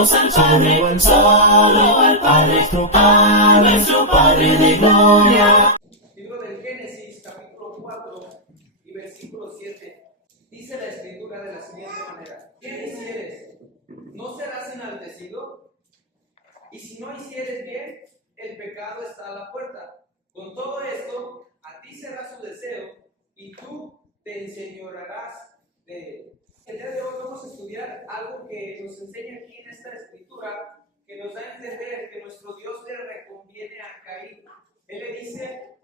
Adoremos al Padre, solo al Padre, nuestro Padre de gloria. Libro del Génesis, capítulo 4 y versículo 7. Dice la Escritura de la siguiente manera: ¿Qué hicieres? ¿No serás enaltecido? Y si no hicieres bien, el pecado está a la puerta. Con todo esto, a ti será su deseo, y tú te enseñorearás de él. El día de hoy vamos a estudiar algo que nos enseña aquí en esta escritura, que nos da a entender que nuestro Dios le reconviene a Caín. Él le dice,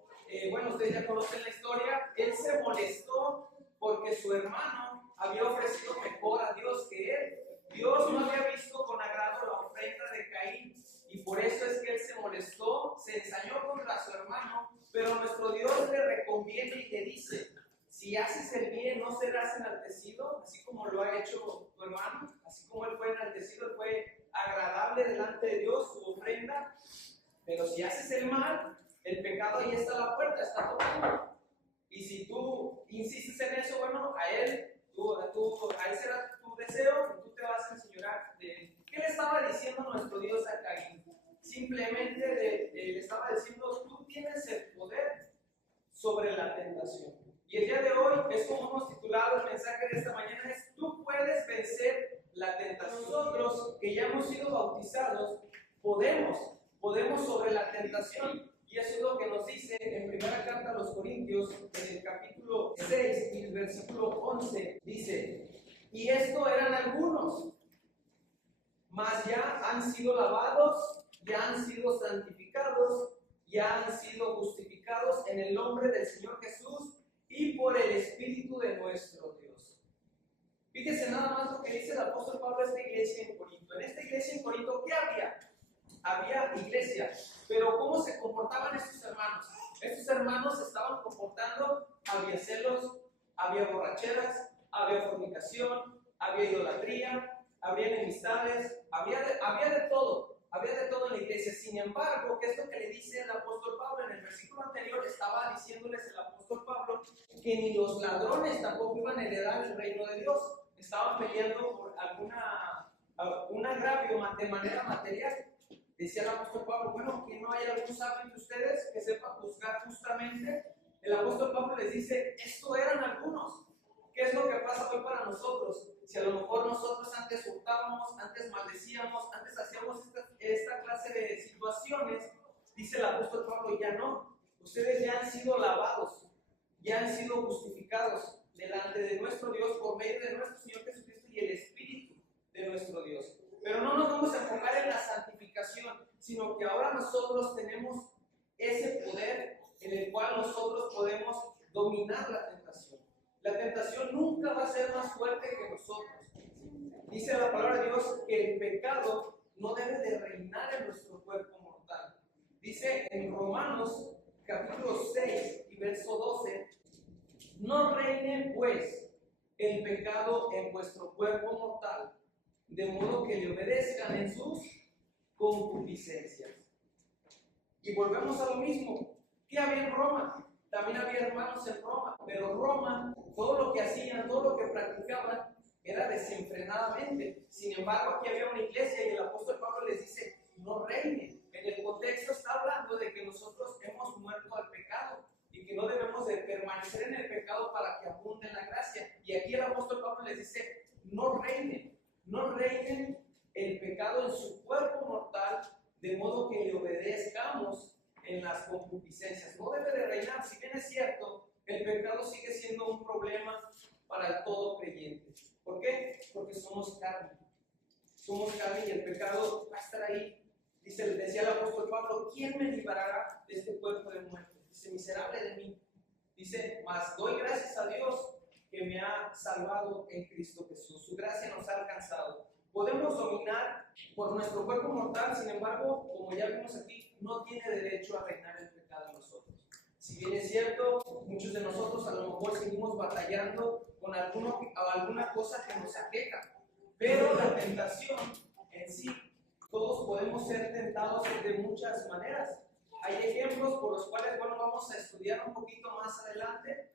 ustedes ya conocen la historia, él se molestó porque su hermano había ofrecido mejor a Dios que él. Dios no había visto con agrado la ofrenda de Caín, y por eso es que él se molestó, se ensañó contra su hermano, pero nuestro Dios le reconviene y le dice: si haces el bien, no serás enaltecido, así como lo ha hecho tu hermano, así como él fue enaltecido, él fue agradable delante de Dios, su ofrenda. Pero si haces el mal, el pecado ahí está a la puerta, está tocando. Y si tú insistes en eso, a él será tu deseo, y tú te vas a enseñorear de él. ¿Qué le estaba diciendo nuestro Dios a Caín? Simplemente le estaba diciendo: tú tienes el poder sobre la tentación. Y el día de hoy es como hemos titulado el mensaje de esta mañana: es tú puedes vencer la tentación. Nosotros que ya hemos sido bautizados podemos sobre la tentación, y eso es lo que nos dice en primera carta a los Corintios, en el capítulo 6 y el versículo 11, dice: y esto eran algunos, mas ya han sido lavados, ya han sido santificados, ya han sido justificados en el nombre del Señor Jesús y por el Espíritu de nuestro Dios. Fíjese nada más lo que dice el apóstol Pablo a esta iglesia en Corinto. En esta iglesia en Corinto, ¿qué había? Había iglesia, pero ¿cómo se comportaban estos hermanos? Estos hermanos se estaban comportando, había celos, había borracheras, había fornicación, había idolatría, había enemistades, había de todo en la iglesia. Sin embargo, ¿qué es lo que le dice el apóstol Pablo? En el versículo anterior estaba diciéndoles el apóstol Pablo que ni los ladrones tampoco iban a heredar el reino de Dios. Estaban peleando por algún agravio de manera material. Decía el apóstol Pablo, que no haya algún sabio de ustedes que sepa juzgar justamente. El apóstol Pablo les dice: esto eran algunos. ¿Qué es lo que pasa hoy para nosotros? Si a lo mejor nosotros antes hurtábamos, antes maldecíamos, antes hacíamos esta clase de situaciones, dice el apóstol Pablo: ya no. Ustedes ya han sido lavados, ya han sido justificados delante de nuestro Dios por medio de nuestro Señor Jesucristo y el Espíritu de nuestro Dios. Pero no nos vamos a enfocar en la santificación, sino que ahora nosotros tenemos ese poder en el cual nosotros podemos dominar la tentación. La tentación nunca va a ser más fuerte que nosotros. Dice la palabra de Dios que el pecado no debe de reinar en nuestro cuerpo mortal. Dice en Romanos capítulo 6 y verso 12: no reine pues el pecado en vuestro cuerpo mortal, de modo que le obedezcan en sus concupiscencias. Y volvemos a lo mismo. ¿Qué había en Roma? También había hermanos en Roma, pero Roma, todo lo que hacían, todo lo que practicaban, era desenfrenadamente. Sin embargo, aquí había una iglesia y el apóstol Pablo les dice: no reine. En el contexto está hablando de que nosotros hemos muerto al pecado y que no debemos de permanecer en el pecado para que abunde la gracia. Y aquí el apóstol Pablo les dice: no reinen el pecado en su cuerpo mortal, de modo que le obedezcamos en las concupiscencias. No debe de reinar. Si bien es cierto, el pecado sigue siendo un problema para el todo creyente. ¿Por qué? Porque somos carne. Somos carne y el pecado va a estar ahí. Decía el apóstol Pablo: ¿quién me librará de este cuerpo de muerte? Dice: miserable de mí. Dice: mas doy gracias a Dios que me ha salvado en Cristo Jesús. Su gracia nos ha alcanzado. Podemos dominar por nuestro cuerpo mortal, sin embargo, como ya vimos aquí, no tiene derecho a reinar el pecado en nosotros. Si bien es cierto, muchos de nosotros a lo mejor seguimos batallando con alguna cosa que nos aqueja, pero la tentación en sí, todos podemos ser tentados de muchas maneras. Hay ejemplos por los cuales, vamos a estudiar un poquito más adelante,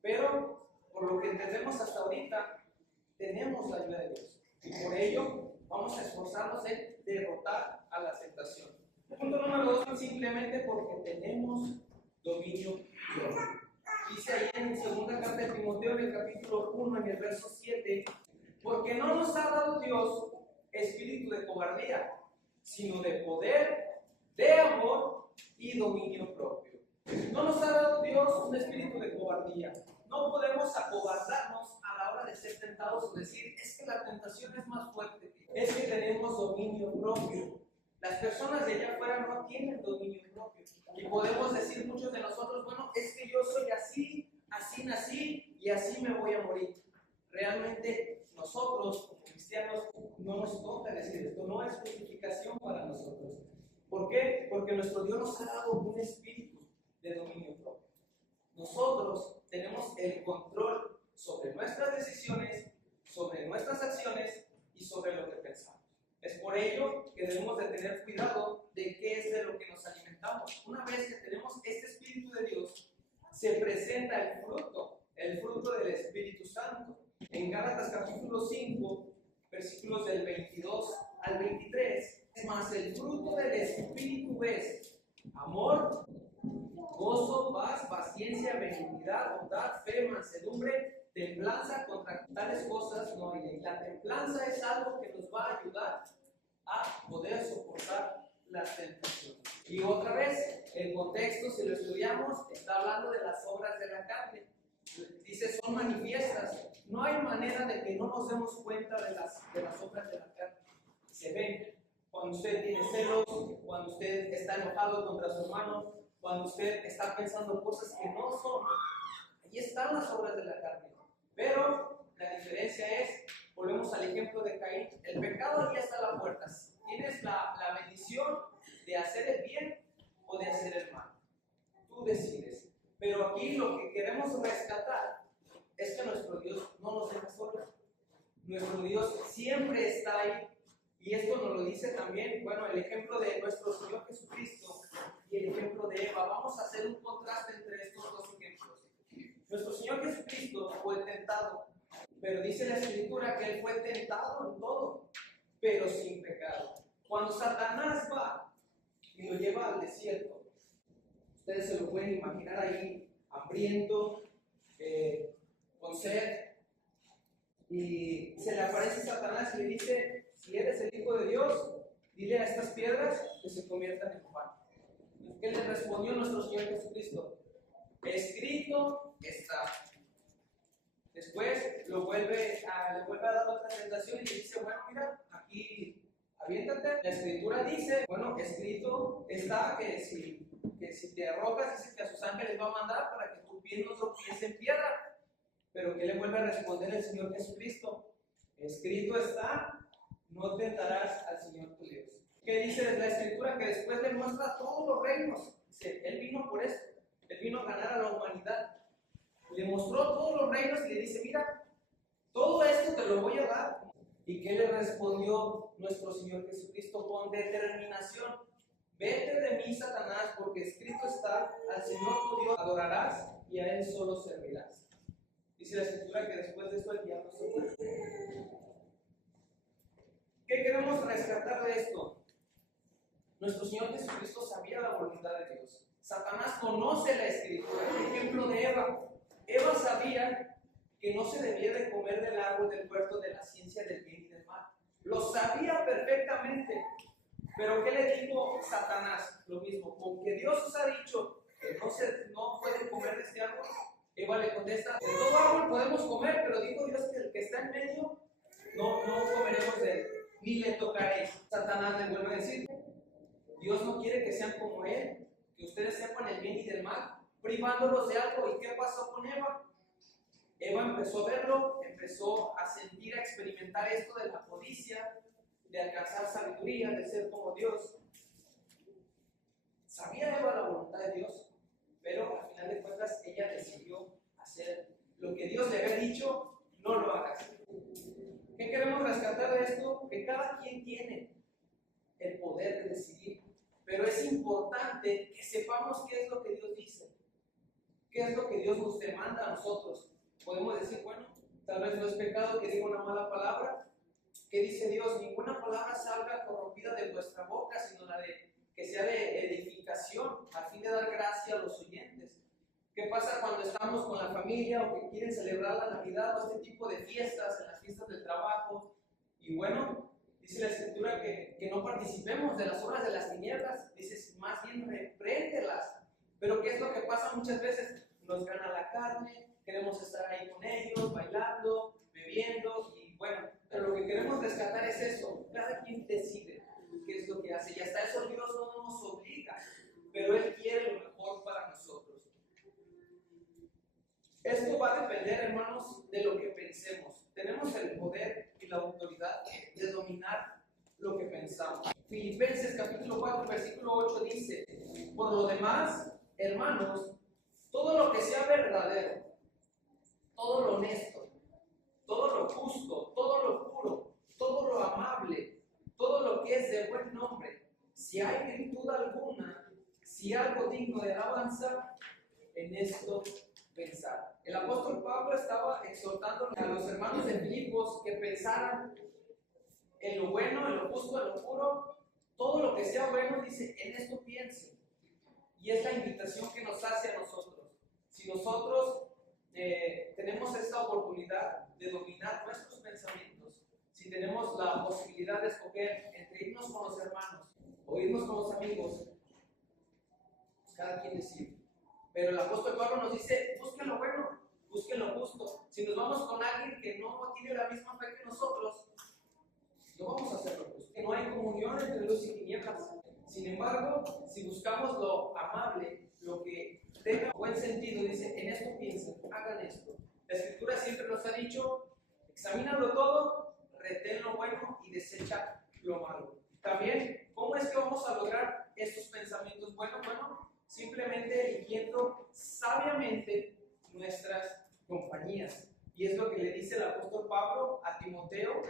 pero por lo que entendemos hasta ahorita, tenemos la ayuda de Dios. Y por ello, Vamos a esforzarnos en derrotar a la tentación. Punto número 2, simplemente porque tenemos dominio propio. Dice ahí en 2 carta de Timoteo, en el capítulo 1, en el verso 7, porque no nos ha dado Dios espíritu de cobardía, sino de poder, de amor y dominio propio. No nos ha dado Dios un espíritu de cobardía. No podemos acobardarnos a la hora de ser tentados o decir, es que la tentación es más fuerte. Es que tenemos dominio propio. Las personas de allá afuera no tienen dominio propio. Y podemos decir muchos de nosotros, bueno, es que yo soy así, así nací y así me voy a morir. Realmente nosotros como cristianos no nos toca decir esto, no es justificación para nosotros. ¿Por qué? Porque nuestro Dios nos ha dado un espíritu de dominio propio. Nosotros tenemos el control sobre nuestras decisiones, sobre nuestras acciones y sobre lo que pensamos. Es por ello que debemos de tener cuidado de qué es de lo que nos alimentamos. Una vez que tenemos este Espíritu de Dios, se presenta el fruto del Espíritu Santo. En Gálatas capítulo 5, versículos del 22 al 23, es más, el fruto del Espíritu es amor, gozo, paz, paciencia, benignidad, bondad, fe, mansedumbre, templanza. Contra tales cosas no hay ley. La templanza es algo que nos va a ayudar a poder soportar las tentaciones. Y otra vez, el contexto, si lo estudiamos, está hablando de las obras de la carne. Dice, son manifiestas. No hay manera de que no nos demos cuenta de las obras de la carne. Se ven cuando usted tiene celos, cuando usted está enojado contra su hermano, cuando usted está pensando cosas que no son. Ahí están las obras de la carne. Pero la diferencia es, volvemos al ejemplo de Caín, el pecado ya está a la puerta. Tienes la bendición de hacer el bien o de hacer el mal. Tú decides. Pero aquí lo que queremos rescatar es que nuestro Dios no nos deja solos. Nuestro Dios siempre está ahí. Y esto nos lo dice también, bueno, el ejemplo de nuestro Señor Jesucristo y el ejemplo de Eva. Vamos a hacer un contraste entre estos dos ejemplos. Nuestro Señor Jesucristo fue tentado, pero dice la Escritura que Él fue tentado en todo, pero sin pecado. Cuando Satanás va y lo lleva al desierto, ustedes se lo pueden imaginar ahí, hambriento, con sed, y se le aparece Satanás y le dice, si eres el Hijo de Dios, dile a estas piedras que se conviertan en pan. ¿Qué le respondió nuestro Señor Jesucristo? Escrito está. Después le vuelve a dar otra tentación y le dice, bueno, mira, aquí aviéntate. La Escritura dice, bueno, escrito está que si te arrojas, dice que a sus ángeles va a mandar para que tu pie no tropiece en piedra. Pero ¿qué le vuelve a responder el Señor Jesucristo? Escrito está, no tentarás al Señor tu Dios. ¿Qué dice la Escritura? Que después le muestra todos los reinos. Dice, Él vino por eso. Él vino a ganar a la humanidad. Le mostró todos los reinos y le dice, mira, todo esto te lo voy a dar. ¿Y qué le respondió nuestro Señor Jesucristo con determinación? Vete de mí, Satanás, porque escrito está, al Señor tu Dios adorarás y a Él solo servirás. Dice la Escritura que después de esto el diablo se fue. ¿Qué queremos rescatar de esto? Nuestro Señor Jesucristo sabía la voluntad de Dios. Satanás conoce la Escritura. El ejemplo de Eva. Eva sabía que no se debía de comer del árbol del huerto de la ciencia del bien y del mal. Lo sabía perfectamente. Pero ¿qué le dijo Satanás? Lo mismo. Con que Dios os ha dicho que no pueden comer de este árbol. Eva le contesta, de todo árbol podemos comer, pero dijo Dios que el que está en medio no comeremos de él, ni le tocaréis. Satanás le vuelve a decir, Dios no quiere que sean como Él, que ustedes sepan el bien y del mal, privándolos de algo. ¿Y qué pasó con Eva? Eva empezó a verlo, empezó a sentir, a experimentar esto de la codicia, de alcanzar sabiduría, de ser como Dios. ¿Sabía Eva la voluntad de Dios? Pero al final de cuentas ella decidió hacer lo que Dios le había dicho, no lo hagas. ¿Qué queremos rescatar de esto? Que cada quien tiene el poder de decidir, pero es importante que sepamos qué es lo que Dios dice, qué es lo que Dios nos demanda a nosotros. Podemos decir, bueno, tal vez no es pecado que diga una mala palabra, ¿Qué dice Dios? Ninguna palabra salga corrompida de vuestra boca, sino la de que sea de edificación, a fin de dar gracia a los oyentes. ¿Qué pasa cuando estamos con la familia o que quieren celebrar la Navidad o este tipo de fiestas, en las fiestas del trabajo? Y bueno, dice la Escritura que no participemos de las obras de las tinieblas, dice más bien repréndelas. Pero ¿qué es lo que pasa muchas veces? Nos gana la carne, queremos estar ahí con ellos, bailando, bebiendo, y bueno, pero lo que queremos rescatar es eso. Cada quien decide qué es lo que hace, y hasta eso Dios no nos obliga, pero Él quiere lo mejor para nosotros. Esto va a depender, hermanos, de lo que pensemos. Tenemos el poder y la autoridad de dominar lo que pensamos. Filipenses capítulo 4, versículo 8 dice: por lo demás, hermanos, todo lo que sea verdadero, todo lo honesto, todo lo justo, todo lo puro, todo lo amable, todo lo que es de buen nombre, si hay virtud alguna, si algo digno de alabanza, en esto pensar. El apóstol Pablo estaba exhortando a los hermanos de Filipos que pensaran en lo bueno, en lo justo, en lo puro, todo lo que sea bueno, dice, en esto piensen. Y es la invitación que nos hace a nosotros. Si nosotros tenemos esta oportunidad de dominar nuestros pensamientos, si tenemos la posibilidad de escoger entre irnos con los hermanos o irnos con los amigos, pues cada quien decide. Pero el apóstol Pablo nos dice, busquen lo bueno, busquen lo justo. Si nos vamos con alguien que no tiene la misma fe que nosotros, no vamos a hacer lo justo. Que no hay comunión entre luz y tinieblas. Sin embargo, si buscamos lo amable, lo que tenga buen sentido, dice, en esto piensen, hagan esto. La Escritura siempre nos ha dicho, examínalo todo, retén lo bueno y desecha lo malo. También, ¿cómo es que vamos a lograr estos pensamientos buenos? Bueno, simplemente eligiendo sabiamente nuestras compañías. Y es lo que le dice el apóstol Pablo a Timoteo.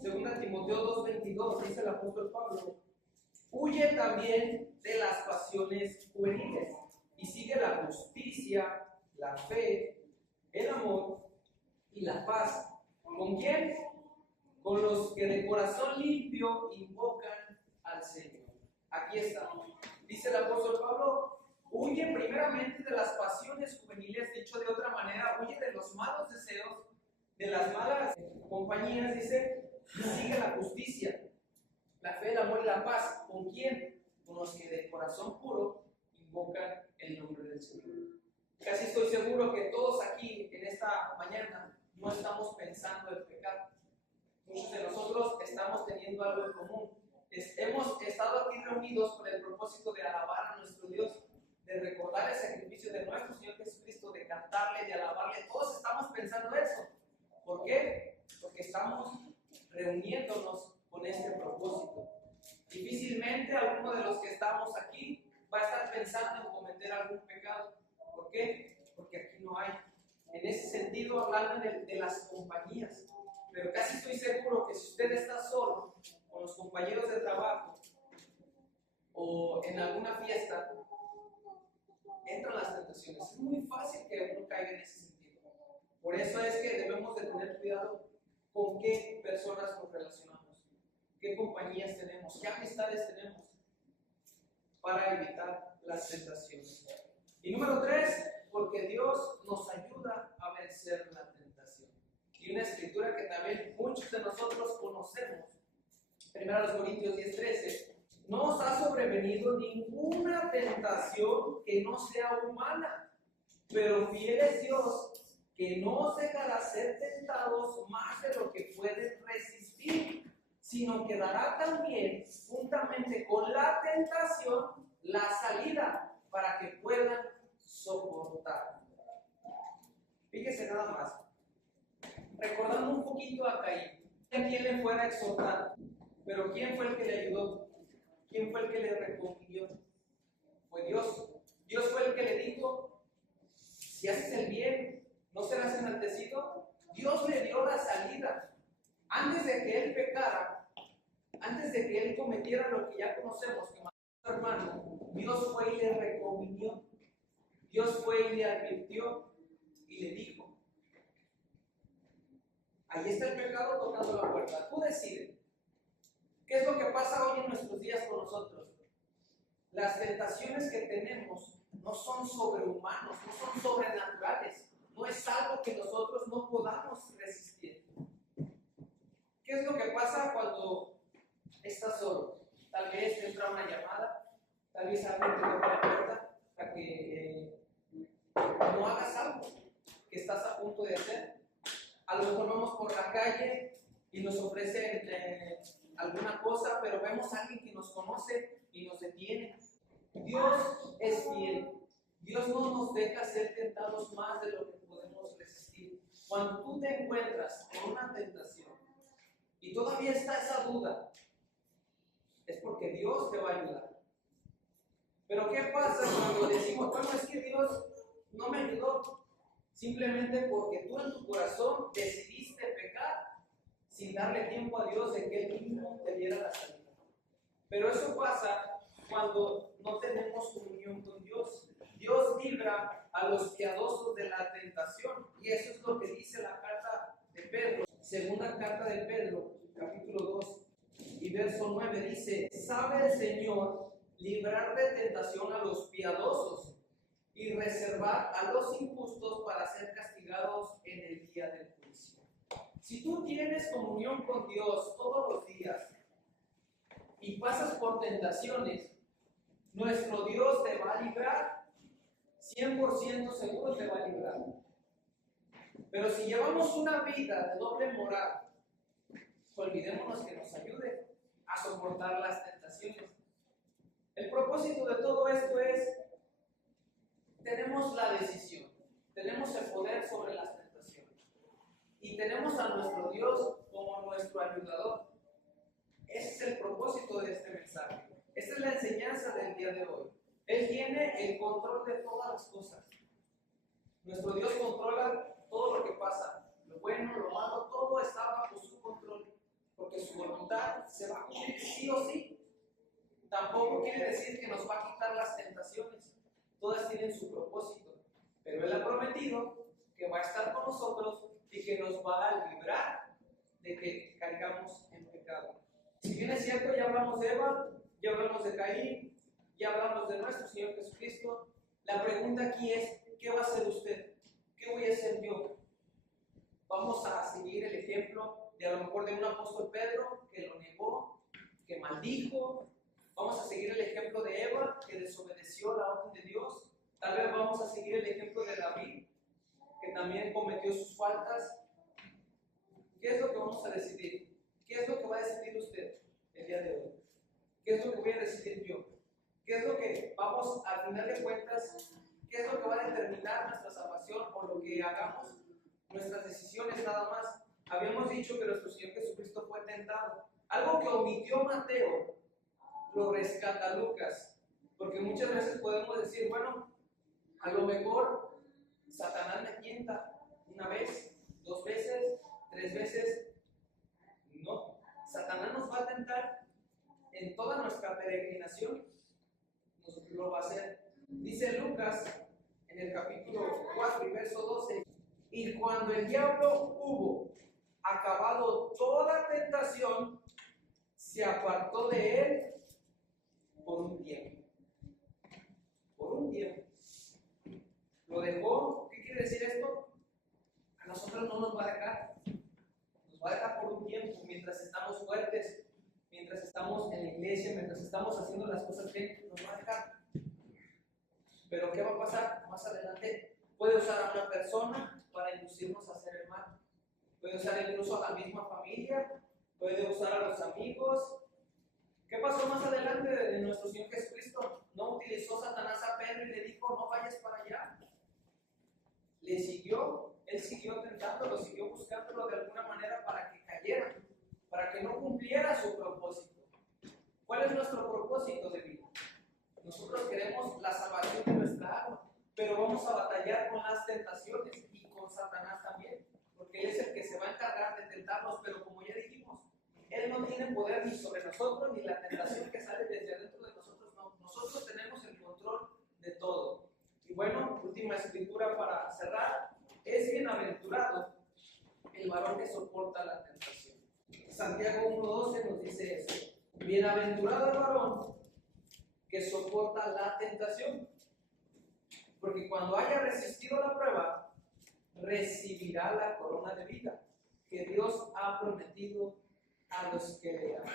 Según Timoteo 2:22, dice el apóstol Pablo: huye también de las pasiones juveniles y sigue la justicia, la fe, el amor y la paz. ¿Con quién? Con los que de corazón limpio invocan al Señor. Aquí está. Dice el apóstol Pablo: huye primeramente de las pasiones juveniles, dicho de otra manera, huye de los malos deseos, de las malas compañías, dice, y sigue la justicia, la fe, el amor y la paz. ¿Con quién? Con los que de corazón puro invocan el nombre del Señor. Casi estoy seguro que todos aquí en esta mañana no estamos pensando en pecado. Muchos de nosotros estamos teniendo algo en común. Hemos estado aquí reunidos con el propósito de alabar a nuestro Dios, de recordar el sacrificio de nuestro Señor Jesucristo, de cantarle, de alabarle. Todos estamos pensando eso. ¿Por qué? Porque estamos reuniéndonos con este propósito. Difícilmente alguno de los que estamos aquí va a estar pensando en cometer algún pecado. ¿Por qué? Porque aquí no hay. En ese sentido, hablando de las compañías. Pero casi estoy seguro que si usted está solo, con los compañeros de trabajo, o en alguna fiesta, entran las tentaciones. Es muy fácil que uno caiga en ese sentido. Por eso es que debemos de tener cuidado con qué personas nos relacionamos, qué compañías tenemos, qué amistades tenemos, para evitar las tentaciones. Y número 3, porque Dios nos ayuda a vencer la tentación. Y una escritura que también muchos de nosotros conocemos, 1 Corintios 10:13, no os ha sobrevenido ninguna tentación que no sea humana, pero fiel es Dios, que no os dejará ser tentados más de lo que pueden resistir, sino que dará también, juntamente con la tentación, la salida para que puedan soportar. Fíjese nada más, recordando un poquito a Caín, a quien le fuera a exhortar, pero ¿quién fue el que le ayudó? ¿Quién fue el que le reconcilió? Fue Dios. Dios fue el que le dijo: si haces el bien, no serás enaltecido. Dios le dio la salida. Antes de que él pecara, antes de que él cometiera lo que ya conocemos, que mató a su hermano, Dios fue y le reconvinió. Dios fue y le advirtió y le dijo: Ahí está el pecado tocando la puerta. Tú decides. ¿Qué es lo que pasa hoy en nuestros días con nosotros? Las tentaciones que tenemos no son sobrehumanos, no son sobrenaturales. No es algo que nosotros no podamos resistir. ¿Qué es lo que pasa cuando estás solo? Tal vez te entra una llamada, tal vez alguien te toca la puerta para que no hagas algo que estás a punto de hacer. A lo mejor vamos por la calle y nos ofrecen alguna cosa, pero vemos a alguien que nos conoce y nos detiene. Dios es fiel. Dios no nos deja ser tentados más de lo que podemos resistir. Cuando tú te encuentras en una tentación y todavía está esa duda, es porque Dios te va a ayudar. Pero ¿qué pasa cuando decimos, bueno, es que Dios no me ayudó? Simplemente porque tú en tu corazón decidiste pecar sin darle tiempo a Dios de que Él mismo te diera la salida. Pero eso pasa cuando no tenemos comunión con Dios. Dios libra a los piadosos de la tentación, y eso es lo que dice la carta de Pedro, segunda carta de Pedro, capítulo 2 y verso 9, dice: sabe el Señor librar de tentación a los piadosos y reservar a los injustos para ser castigados en el día del juicio. Si tú tienes comunión con Dios todos los días y pasas por tentaciones, nuestro Dios te va a librar, 100% seguro te va a librar. Pero si llevamos una vida de doble moral, olvidémonos que nos ayude a soportar las tentaciones. El propósito de todo esto es: tenemos la decisión, tenemos el poder sobre las tentaciones y tenemos a nuestro Dios como nuestro ayudador. Ese es el propósito de este mensaje. Esta es la enseñanza del día de hoy. Él tiene el control de todas las cosas. Nuestro Dios controla todo lo que pasa, lo bueno, lo malo, todo está bajo su control, porque su voluntad se va a cumplir sí o sí. Tampoco quiere decir que nos va a quitar las tentaciones. Todas tienen su propósito, pero Él ha prometido que va a estar con nosotros y que nos va a librar de que caigamos en pecado. Si bien es cierto, ya hablamos de Eva, ya hablamos de Caín, ya hablamos de nuestro Señor Jesucristo, la pregunta aquí es: ¿qué va a hacer usted? ¿Qué voy a hacer yo? Vamos a seguir el ejemplo de a lo mejor de un apóstol Pedro que lo negó, que maldijo. Vamos a seguir el ejemplo de Eva, que desobedeció la orden de Dios. Tal vez vamos a seguir el ejemplo de David, que también cometió sus faltas. ¿Qué es lo que vamos a decidir? ¿Qué es lo que va a decidir usted el día de hoy? ¿Qué es lo que voy a decidir yo? ¿Qué es lo que vamos, al final de cuentas, qué es lo que va a determinar nuestra salvación o lo que hagamos, nuestras decisiones nada más? Habíamos dicho que nuestro Señor Jesucristo fue tentado. Algo que omitió Mateo lo rescata Lucas, porque muchas veces podemos decir, bueno, a lo mejor Satanás me tienta una vez, 2 veces, 3 veces. No, Satanás nos va a tentar en toda nuestra peregrinación, nos lo va a hacer. Dice Lucas en el capítulo 4 y verso 12: y cuando el diablo hubo acabado toda tentación, se apartó de él por un tiempo. Por un tiempo. Lo dejó. ¿Qué quiere decir esto? A nosotros no nos va a dejar. Nos va a dejar por un tiempo, mientras estamos fuertes, mientras estamos en la iglesia, mientras estamos haciendo las cosas bien, nos va a dejar. Pero ¿qué va a pasar? Más adelante puede usar a una persona para inducirnos a hacer el mal. Puede usar incluso a la misma familia, puede usar a los amigos. ¿Qué pasó más adelante de nuestro Señor Jesucristo? No utilizó Satanás a Pedro y le dijo: no vayas para allá. Le siguió, él siguió tentándolo, siguió buscándolo de alguna manera para que cayera, para que no cumpliera su propósito. ¿Cuál es nuestro propósito de vida? Nosotros queremos la salvación de nuestra alma, pero vamos a batallar con las tentaciones y con Satanás también, porque Él es el que se va a encargar de tentarnos, pero como ya dijimos, Él no tiene poder ni sobre nosotros, ni la tentación que sale desde adentro de nosotros, no. Nosotros tenemos el control de todo. Y bueno, última escritura para cerrar: es bienaventurado el varón que soporta la tentación. Santiago 1:12 nos dice eso. Bienaventurado el varón que soporta la tentación, porque cuando haya resistido la prueba, recibirá la corona de vida que Dios ha prometido a los que le aman.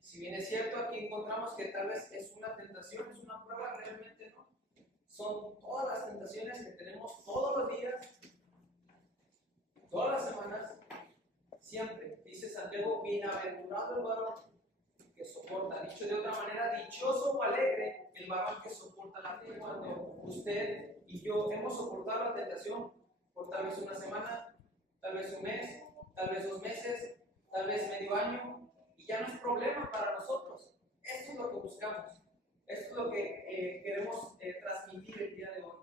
Si bien es cierto, aquí encontramos que tal vez es una tentación, es una prueba, realmente no. Son todas las tentaciones que tenemos todos los días, todas las semanas, siempre. Dice Santiago, bienaventurado el varón que soporta. Dicho de otra manera, dichoso o alegre el varón que soporta la tentación. Cuando usted y yo hemos soportado la tentación por tal vez una semana, tal vez un mes, tal vez 2 meses, tal vez medio año, y ya no es problema para nosotros. Esto es lo que buscamos. Esto es lo que queremos transmitir el día de hoy.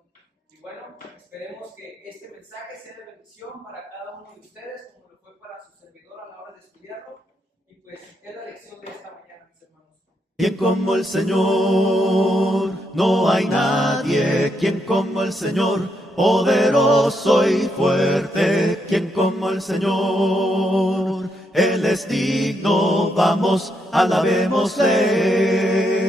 Y bueno, esperemos que este mensaje sea de bendición para cada uno de ustedes, como lo fue para su servidor a la hora de estudiarlo. Y pues es la lección de esta mañana, mis hermanos. Quien como el Señor, no hay nadie, quien como el Señor, poderoso y fuerte, quien como el Señor, Él es digno, vamos, alabémosle.